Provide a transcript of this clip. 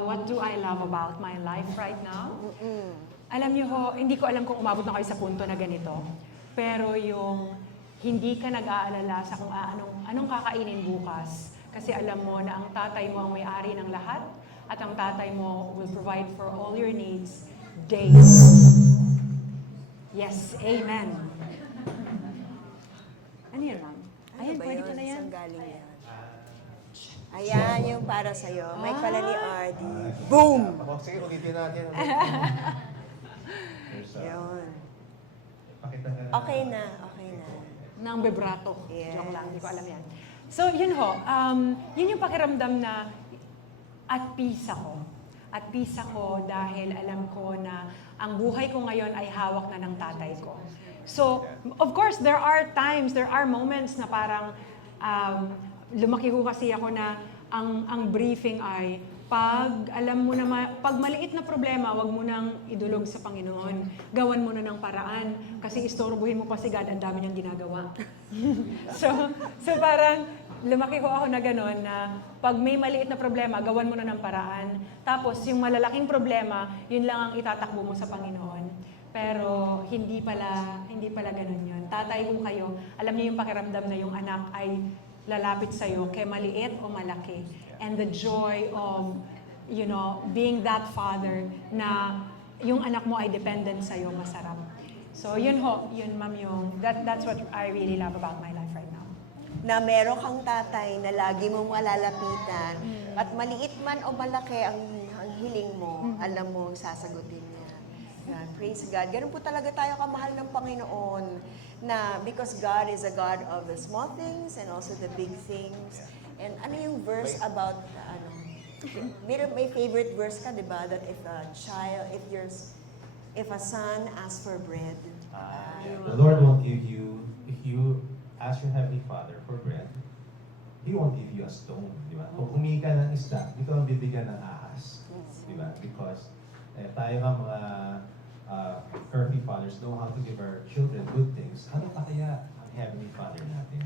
What do I love about my life right now? Alam niyo ho, hindi ko alam kung umabot na kayo sa punto na ganito. Pero yung hindi ka nag-aalala sa kung anong kakainin bukas. Kasi alam mo na ang tatay mo ang may-ari ng lahat at ang tatay mo will provide for all your needs days. Yes, amen. Ano yan, ma'am? Ayan, ba pwede yun? ko na yan. Saan galing yan? Ayan, yung para sa'yo. May pala ni RD. Boom! Sige, ulitin natin. Yun. Pakita ka na. Okay na, okay na. Ng vibrato. Yes. Joke lang, hindi ko alam yan. So, yun ho. Yun yung pakiramdam na at peace ako. At peace ako dahil alam ko na ang buhay ko ngayon ay hawak na ng tatay ko. So, of course, there are times, there are moments na parang lumaki ho kasi ako na ang briefing ay pag alam mo na pag maliit na problema, wag mo nang idulog sa Panginoon. Gawan mo na ng paraan kasi istorbohin mo pa si God, ang dami niyang ginagawa. so parang lumaki ho ako na gano'n na pag may maliit na problema, gawan mo na ng paraan. Tapos yung malalaking problema, yun lang ang itatakbo mo sa Panginoon. Pero hindi pala gano'n yun. Tatay ko kayo, alam niyo yung pakiramdam na yung anak ay lalapit sa'yo, kay maliit o malaki. And the joy of, being that father na yung anak mo ay dependent sa'yo, masarap. So yun ho, yun ma'am that's what I really love about my life right now. Na meron kang tatay na lagi mong malalapitan at maliit man o malaki ang hiling mo, alam mo, sasagutin niya. God, praise God. Ganun po talaga tayo kamahal ng Panginoon na because God is a God of the small things and also the big things. And ano yung verse about, may favorite verse ka, di ba? That if a son asks for bread, The Lord won't give you, if you ask your Heavenly Father for bread, He won't give you a stone, di ba? Kung humingi ka ng isda, di ka mabibigyan ng ahas, di ba? Because tayo nga mga earthly fathers know how to give our children good things. Ano pa kaya ang Heavenly Father natin?